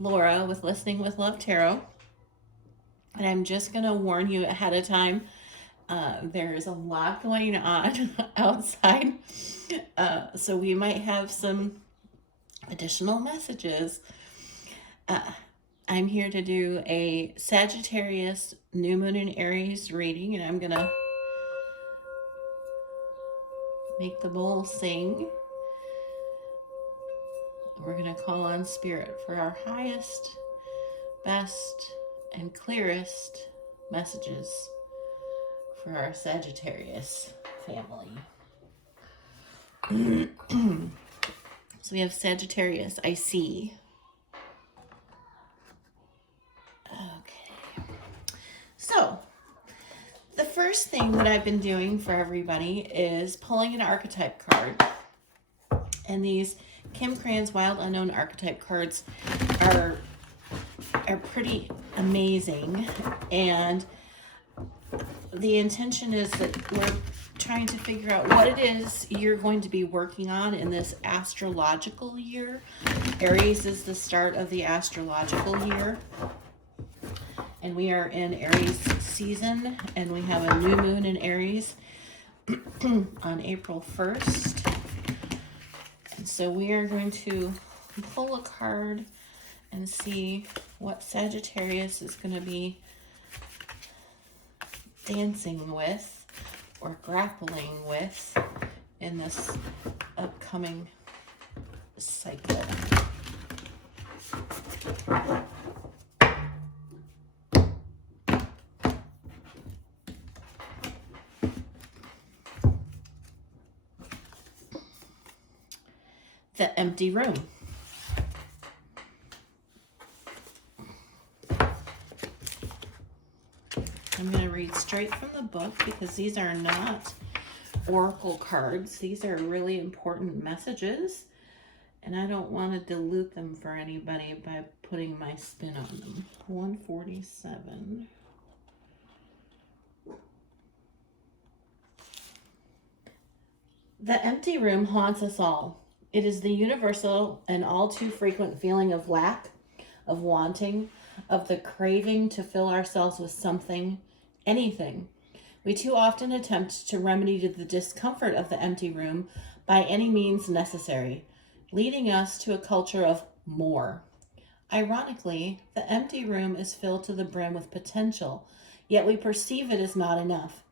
Laura with Listening with Love Tarot. And I'm just going to warn you ahead of time. There's a lot going on outside. So we might have some additional messages. I'm here to do a Sagittarius, New Moon in Aries reading, and I'm going to make the bowl sing. We're going to call on Spirit for our highest, best, and clearest messages for our Sagittarius family. So we have Sagittarius, I see. Okay. So, the first thing that I've been doing for everybody is pulling an archetype card. And these Kim Cran's Wild Unknown Archetype cards are pretty amazing. And the intention is that we're trying to figure out what it is you're going to be working on in this astrological year. Aries is the start of the astrological year. And we are in Aries season, and we have a new moon in Aries on April 1st. And so we are going to pull a card and see what Sagittarius is going to be dancing with or grappling with in this upcoming cycle. The empty room. I'm going to read straight from the book because these are not oracle cards. These are really important messages, and I don't want to dilute them for anybody by putting my spin on them. 147. The empty room haunts us all. It is the universal and all too frequent feeling of lack, of wanting, of the craving to fill ourselves with something, anything. We too often attempt to remedy the discomfort of the empty room by any means necessary, leading us to a culture of more. Ironically, the empty room is filled to the brim with potential, yet we perceive it as not enough.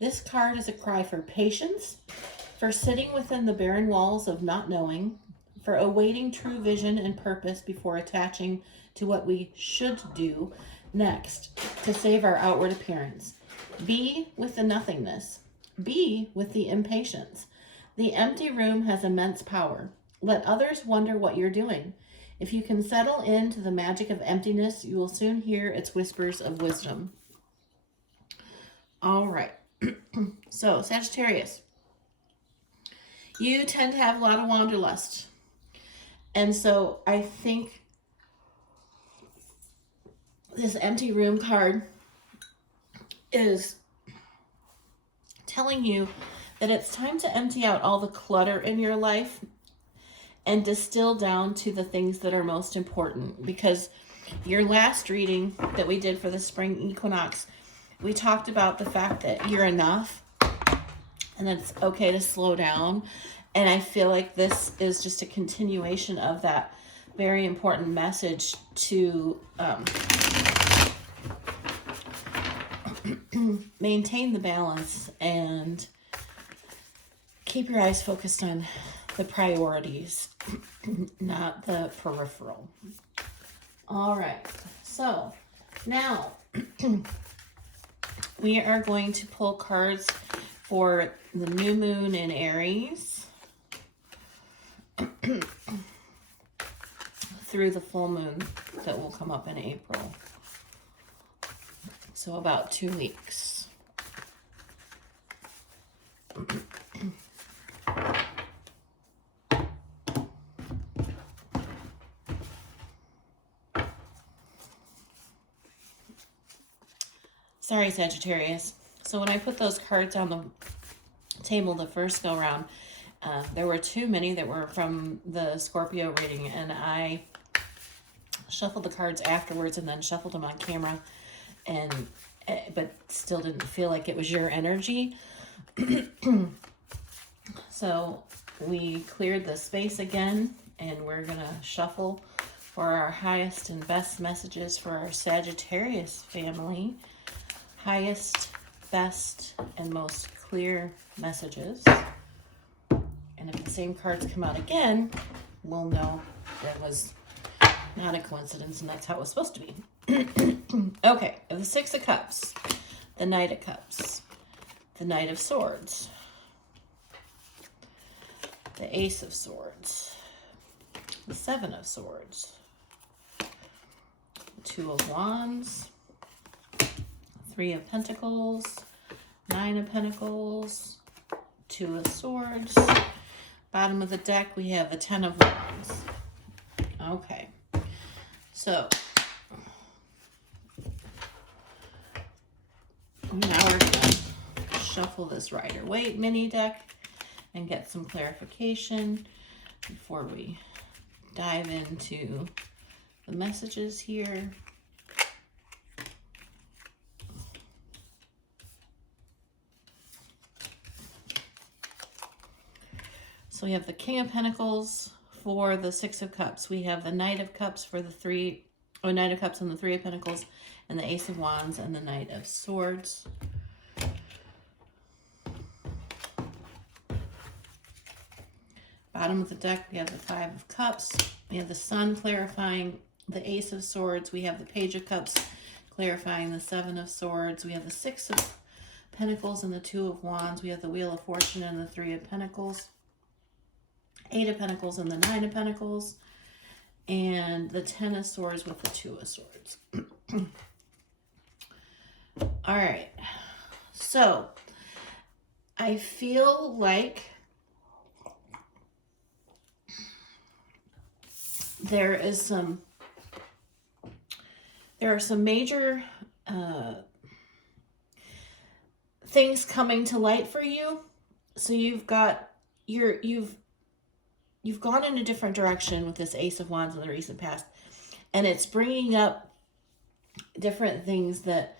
This card is a cry for patience, for sitting within the barren walls of not knowing, for awaiting true vision and purpose before attaching to what we should do next to save our outward appearance. Be with the nothingness. Be with the impatience. The empty room has immense power. Let others wonder what you're doing. If you can settle into the magic of emptiness, you will soon hear its whispers of wisdom. All right. So, Sagittarius, you tend to have a lot of wanderlust. And so I think this empty room card is telling you that it's time to empty out all the clutter in your life and distill down to the things that are most important. Because your last reading that we did for the spring equinox, we talked about the fact that you're enough and that it's okay to slow down. And I feel like this is just a continuation of that very important message to maintain the balance and keep your eyes focused on the priorities, not the peripheral. All right, so now we are going to pull cards for the new moon in Aries through the full moon that will come up in April. So about 2 weeks. Sorry, Sagittarius. So when I put those cards on the table the first go round, there were too many that were from the Scorpio reading, and I shuffled the cards afterwards and then shuffled them on camera, and but still didn't feel like it was your energy. So we cleared the space again, and we're gonna shuffle for our highest and best messages for our Sagittarius family. Highest, best, and most clear messages. And if the same cards come out again, we'll know that was not a coincidence, and that's how it was supposed to be. Okay, the Six of Cups, the Knight of Cups, the Knight of Swords, the Ace of Swords, the Seven of Swords, the Two of Wands, Three of Pentacles, Nine of Pentacles, Two of Swords. Bottom of the deck, we have the Ten of Wands. Okay, so now we're going to shuffle this Rider-Waite mini deck and get some clarification before we dive into the messages here. So we have the King of Pentacles for the Six of Cups. We have the Knight of Cups for the Knight of Cups and the Three of Pentacles, and the Ace of Wands and the Knight of Swords. Bottom of the deck, we have the Five of Cups. We have the Sun clarifying the Ace of Swords. We have the Page of Cups clarifying the Seven of Swords. We have the Six of Pentacles and the Two of Wands. We have the Wheel of Fortune and the Three of Pentacles. Eight of Pentacles and the Nine of Pentacles. And the Ten of Swords with the Two of Swords. All right. So, I feel like there are some major things coming to light for you. So you've gone in a different direction with this Ace of Wands in the recent past, and it's bringing up different things that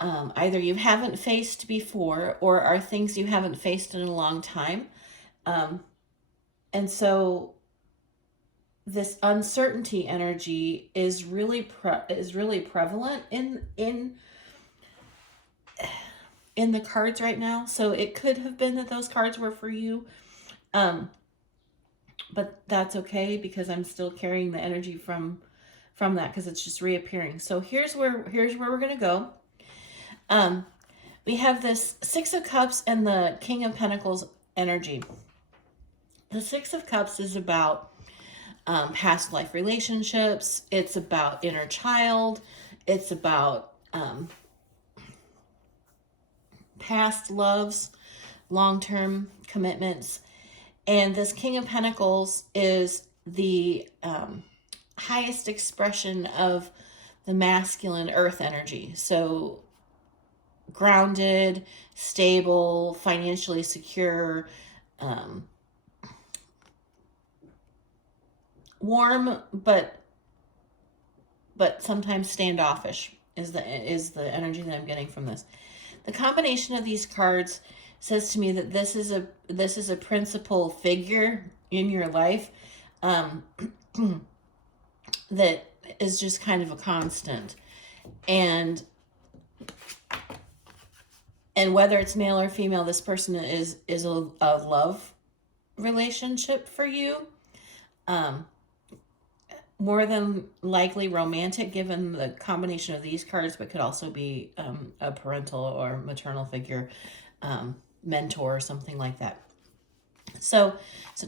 either you haven't faced before or are things you haven't faced in a long time. And so this uncertainty energy is really prevalent in the cards right now. So it could have been that those cards were for you. But that's okay, because I'm still carrying the energy from that, because it's just reappearing. So here's where we're going to go. We have this Six of Cups and the King of Pentacles energy. The Six of Cups is about past life relationships. It's about inner child. It's about past loves, long-term commitments. And this King of Pentacles is the highest expression of the masculine earth energy. So grounded, stable, financially secure, warm, but sometimes standoffish is the energy that I'm getting from this. The combination of these cards says to me that this is a principal figure in your life that is just kind of a constant, and whether it's male or female, this person is a love relationship for you, more than likely romantic, given the combination of these cards, but could also be a parental or maternal figure, mentor, or something like that. So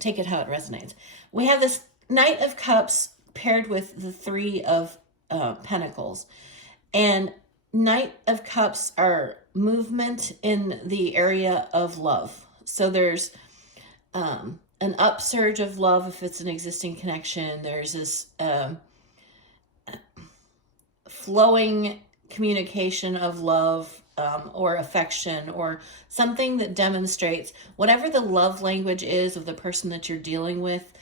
take it how it resonates. We have this Knight of Cups paired with the Three of Pentacles, and Knight of Cups are movement in the area of love. So there's an upsurge of love if it's an existing connection. There's this flowing communication of love, or affection, or something that demonstrates whatever the love language is of the person that you're dealing with.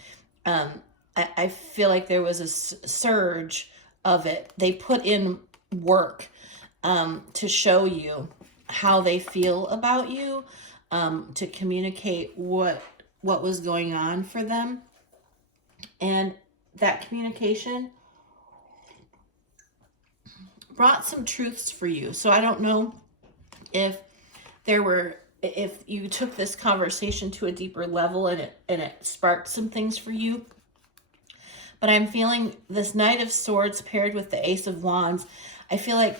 I feel like there was a surge of it. They put in work to show you how they feel about you, to communicate what was going on for them. And that communication brought some truths for you. So I don't know if you took this conversation to a deeper level and it sparked some things for you. But I'm feeling this Knight of Swords paired with the Ace of Wands. I feel like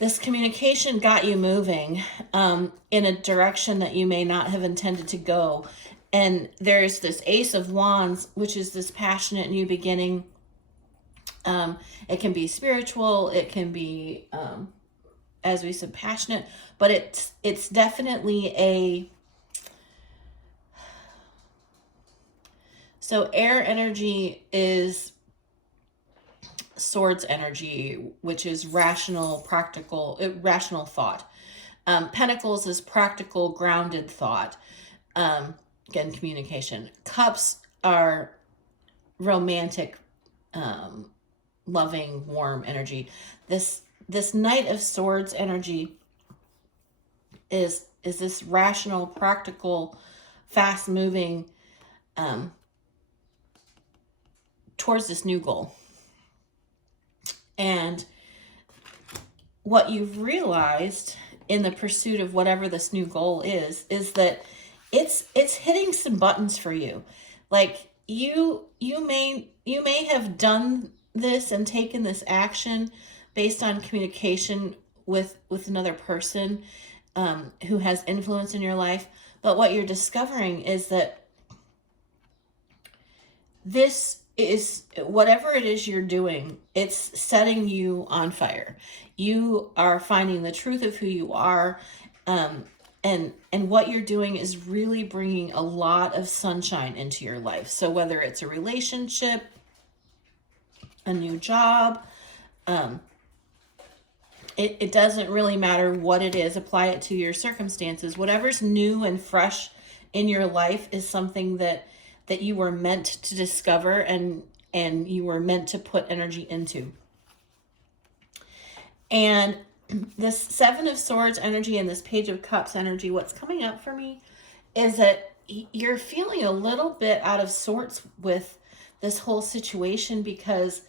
this communication got you moving in a direction that you may not have intended to go. And there's this Ace of Wands, which is this passionate new beginning. It can be spiritual. It can be, as we said, passionate. But it's definitely a... So air energy is swords energy, which is rational, practical, rational thought. Pentacles is practical, grounded thought. Again, communication. Cups are romantic, loving, warm energy. This Knight of Swords energy is this rational, practical, fast-moving, towards this new goal. And what you've realized in the pursuit of whatever this new goal is that it's hitting some buttons for you. Like you may have done this and taken this action based on communication with another person who has influence in your life. But what you're discovering is that this is, whatever it is you're doing, it's setting you on fire. You are finding the truth of who you are, and what you're doing is really bringing a lot of sunshine into your life. So whether it's a relationship, a new job, it doesn't really matter what it is. Apply it to your circumstances. Whatever's new and fresh in your life is something that you were meant to discover and you were meant to put energy into. And this Seven of Swords energy and this Page of Cups energy, what's coming up for me is that you're feeling a little bit out of sorts with this whole situation because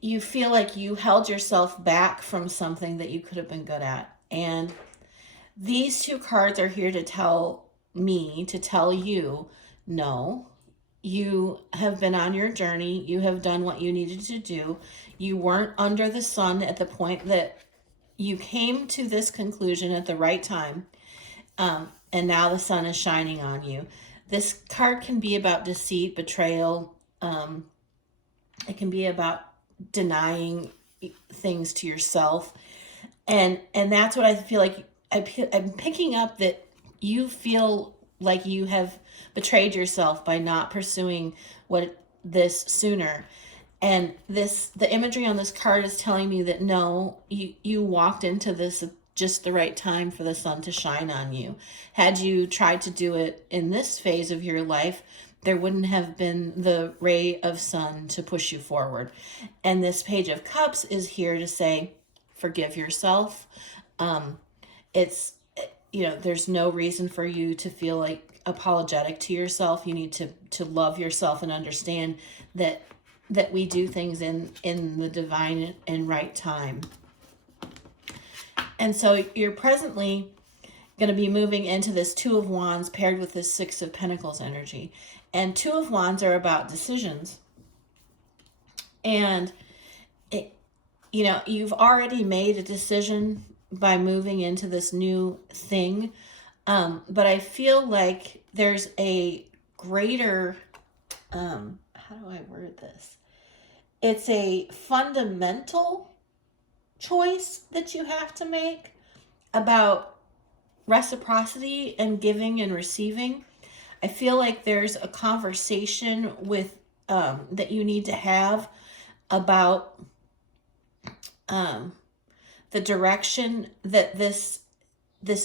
you feel like you held yourself back from something that you could have been good at. And these two cards are here to tell you, no, you have been on your journey. You have done what you needed to do. You weren't under the sun at the point that you came to this conclusion at the right time. And now the sun is shining on you. This card can be about deceit, betrayal. It can be about denying things to yourself. And that's what I feel like I'm picking up, that you feel like you have betrayed yourself by not pursuing this sooner. And the imagery on this card is telling me that no, you walked into this at just the right time for the sun to shine on you. Had you tried to do it in this phase of your life, there wouldn't have been the ray of sun to push you forward. And this Page of Cups is here to say, forgive yourself. There's no reason for you to feel like apologetic to yourself. You need to love yourself and understand that we do things in the divine and right time. And so you're presently going to be moving into this Two of Wands paired with this Six of Pentacles energy. And Two of Wands are about decisions. And you've already made a decision by moving into this new thing. But I feel like there's a greater, how do I word this? It's a fundamental choice that you have to make about reciprocity and giving and receiving. I feel like there's a conversation with that you need to have about the direction that this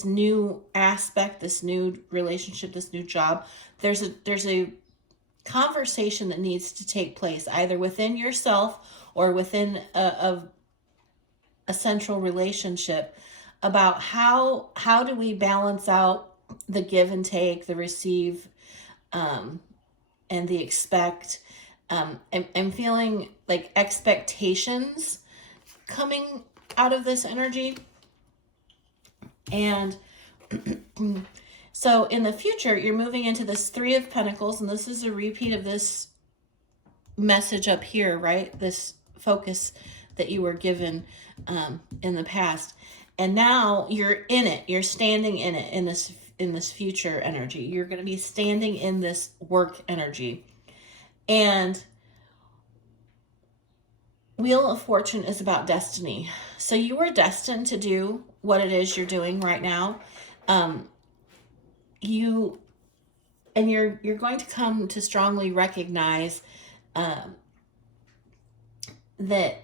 new aspect, this new relationship, this new job, there's a conversation that needs to take place either within yourself or within a central relationship about how do we balance out the give and take, the receive, and the expect. I'm feeling like expectations coming out of this energy. And so in the future, you're moving into this Three of Pentacles, and this is a repeat of this message up here, right? This focus that you were given in the past. And now you're in it. You're standing in it, in this future energy. You're going to be standing in this work energy. And Wheel of Fortune is about destiny. So you are destined to do what it is you're doing right now. You're going to come to strongly recognize that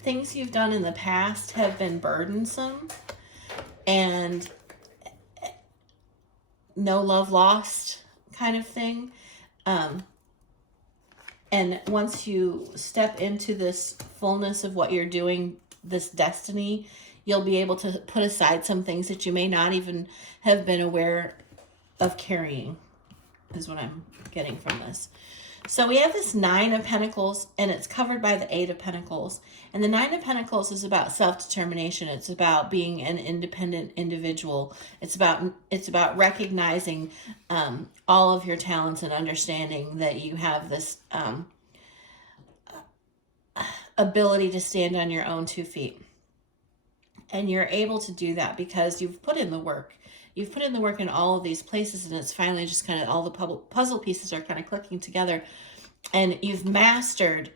things you've done in the past have been burdensome and no love lost kind of thing. And once you step into this fullness of what you're doing, this destiny, you'll be able to put aside some things that you may not even have been aware of carrying, is what I'm getting from this. So we have this Nine of Pentacles, and it's covered by the Eight of Pentacles. And the Nine of Pentacles is about self-determination. It's about being an independent individual. It's about recognizing all of your talents and understanding that you have this ability to stand on your own 2 feet. And you're able to do that because you've put in the work. You've put in the work in all of these places, and it's finally just kind of all the puzzle pieces are kind of clicking together. And you've mastered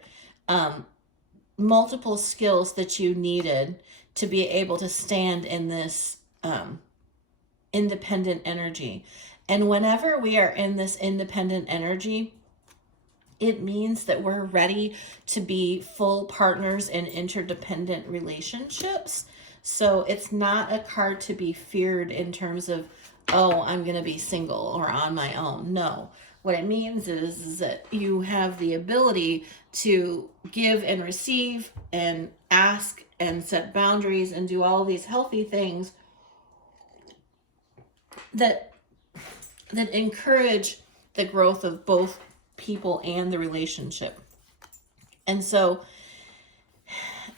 multiple skills that you needed to be able to stand in this independent energy. And whenever we are in this independent energy, it means that we're ready to be full partners in interdependent relationships. So it's not a card to be feared in terms of, oh, I'm going to be single or on my own. No. What it means is that you have the ability to give and receive and ask and set boundaries and do all these healthy things that encourage the growth of both people and the relationship. And so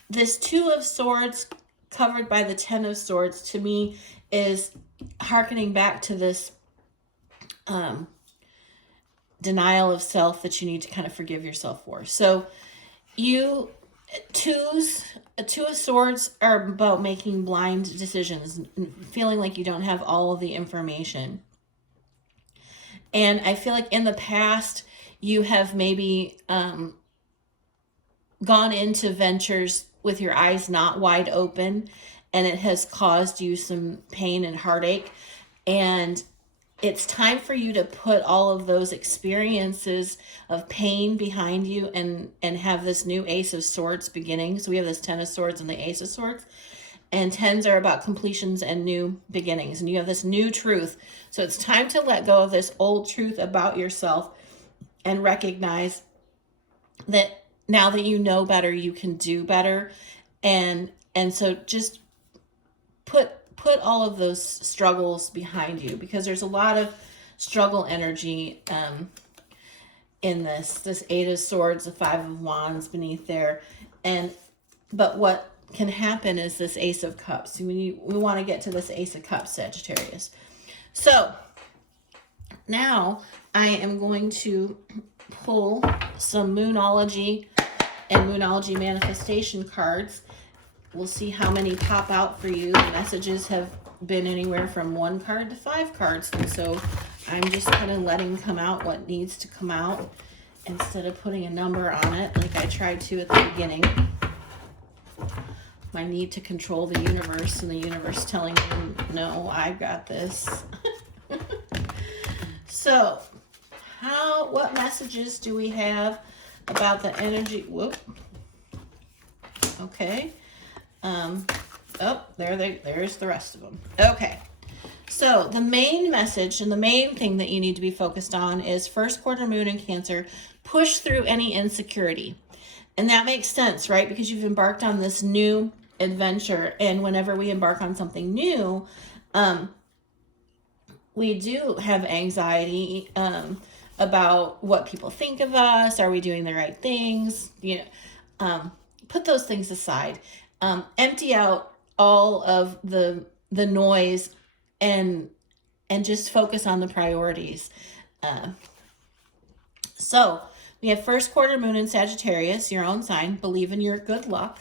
this Two of Swords covered by the Ten of Swords to me is hearkening back to this denial of self that you need to kind of forgive yourself for. So Two of Swords are about making blind decisions, feeling like you don't have all of the information. And I feel like in the past, you have maybe gone into ventures with your eyes not wide open, and it has caused you some pain and heartache. And it's time for you to put all of those experiences of pain behind you and have this new Ace of Swords beginning. So we have this Ten of Swords and the Ace of Swords. And tens are about completions and new beginnings. And you have this new truth. So it's time to let go of this old truth about yourself and recognize that now that you know better, you can do better. And so just put all of those struggles behind you, because there's a lot of struggle energy in this Eight of Swords, the Five of Wands beneath there. But what can happen is this Ace of Cups. We want to get to this Ace of Cups, Sagittarius. So now I am going to pull some Moonology and Moonology manifestation cards. We'll see how many pop out for you. The messages have been anywhere from 1 card to 5 cards. And so I'm just kind of letting come out what needs to come out instead of putting a number on it like I tried to at the beginning. My need to control the universe, and the universe telling me, no, I've got this. So what messages do we have about the energy? Whoop. Okay. Oh, there's the rest of them. Okay. So the main message and the main thing that you need to be focused on is first quarter moon in Cancer. Push through any insecurity. And that makes sense, right? Because you've embarked on this new adventure. And whenever we embark on something new, we do have anxiety about what people think of us. Are we doing the right things? Put those things aside. Empty out all of the noise and just focus on the priorities. So we have first quarter moon in Sagittarius, your own sign. Believe in your good luck.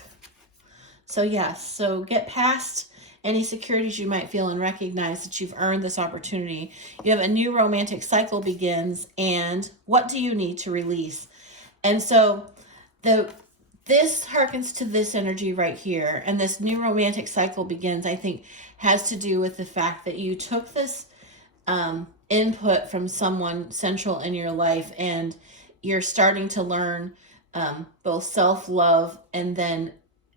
So yes, so get past any securities you might feel and recognize that you've earned this opportunity. You have a new romantic cycle begins, and what do you need to release? And so this harkens to this energy right here, and this new romantic cycle begins, I think, has to do with the fact that you took this input from someone central in your life, and you're starting to learn both self-love and then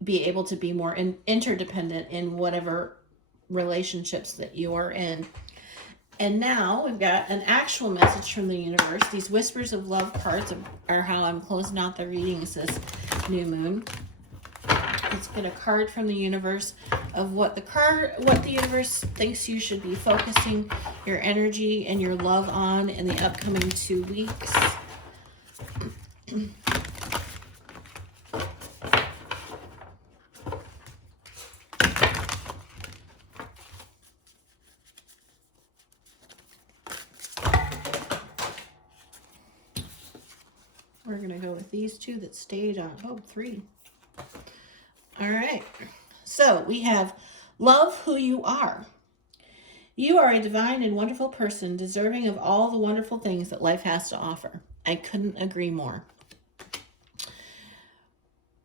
be able to be more interdependent in whatever relationships that you are in. And now we've got an actual message from the universe. These whispers of love cards are how I'm closing out the readings this new moon. Let's get a card from the universe of what the universe thinks you should be focusing your energy and your love on in the upcoming 2 weeks. We're going to go with these two that stayed on. Oh, 3. All right. So we have love who you are. You are a divine and wonderful person deserving of all the wonderful things that life has to offer. I couldn't agree more.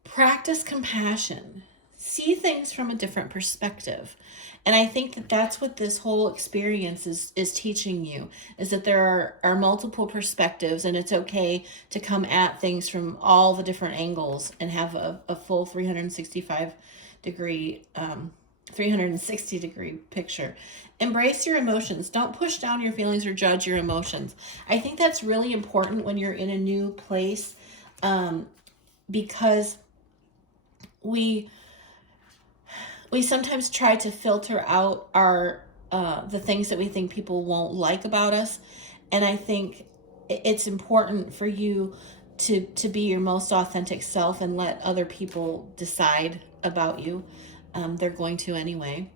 Practice compassion. See things from a different perspective. And I think that that's what this whole experience is teaching you, is that there are multiple perspectives, and it's okay to come at things from all the different angles and have a full 360 degree picture. Embrace your emotions. Don't push down your feelings or judge your emotions. I think that's really important when you're in a new place, because we sometimes try to filter out our the things that we think people won't like about us. And I think it's important for you to be your most authentic self and let other people decide about you. They're going to anyway.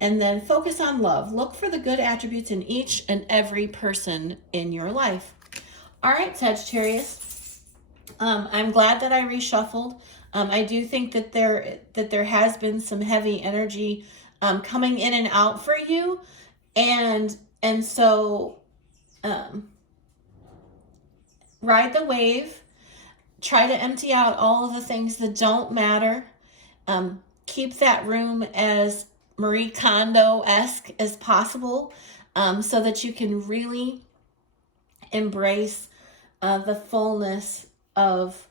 And then focus on love. Look for the good attributes in each and every person in your life. All right, Sagittarius. I'm glad that I reshuffled. I do think that there has been some heavy energy coming in and out for you, and so ride the wave. Try to empty out all of the things that don't matter. Keep that room as Marie Kondo-esque as possible, so that you can really embrace the fullness of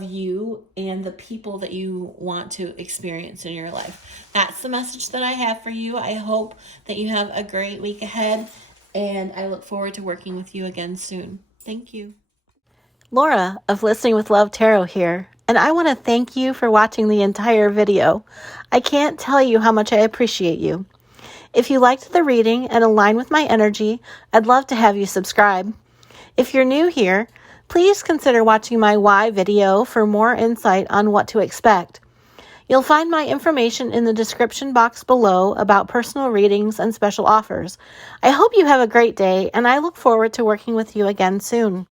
you and the people that you want to experience in your life. That's the message that I have for you. I hope that you have a great week ahead, and I look forward to working with you again soon. Thank you. Laura of Listening with Love Tarot here, and I want to thank you for watching the entire video. I can't tell you how much I appreciate you. If you liked the reading and align with my energy, I'd love to have you subscribe. If you're new here, please consider watching my why video for more insight on what to expect. You'll find my information in the description box below about personal readings and special offers. I hope you have a great day, and I look forward to working with you again soon.